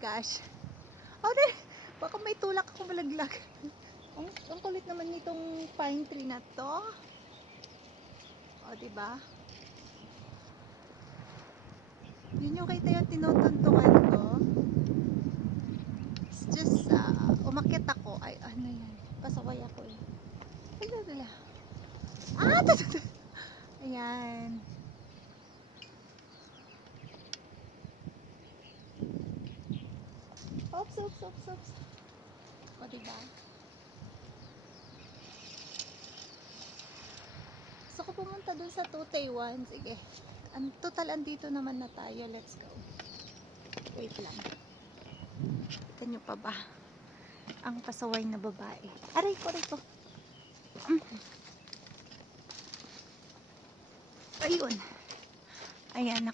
gosh. Oh, di, baka may tulak ako malaglag. Ang kulit naman nitong pine tree na to. O, diba? Yun yung kita yung tinutuntungan ko. It's just, umakyat ako. Ay, ano yan? Pasaway ako eh. Dala. Ah, ayan. Oops, oops, oops, oops. O, diba? Gusto ko pumunta dun sa Tutaywan. Sige. Total, andito naman na tayo. Let's go. Wait lang. Kita nyo pa ba? Ang pasaway na babae. Aray ko, aray ko. Ayun. Ayan,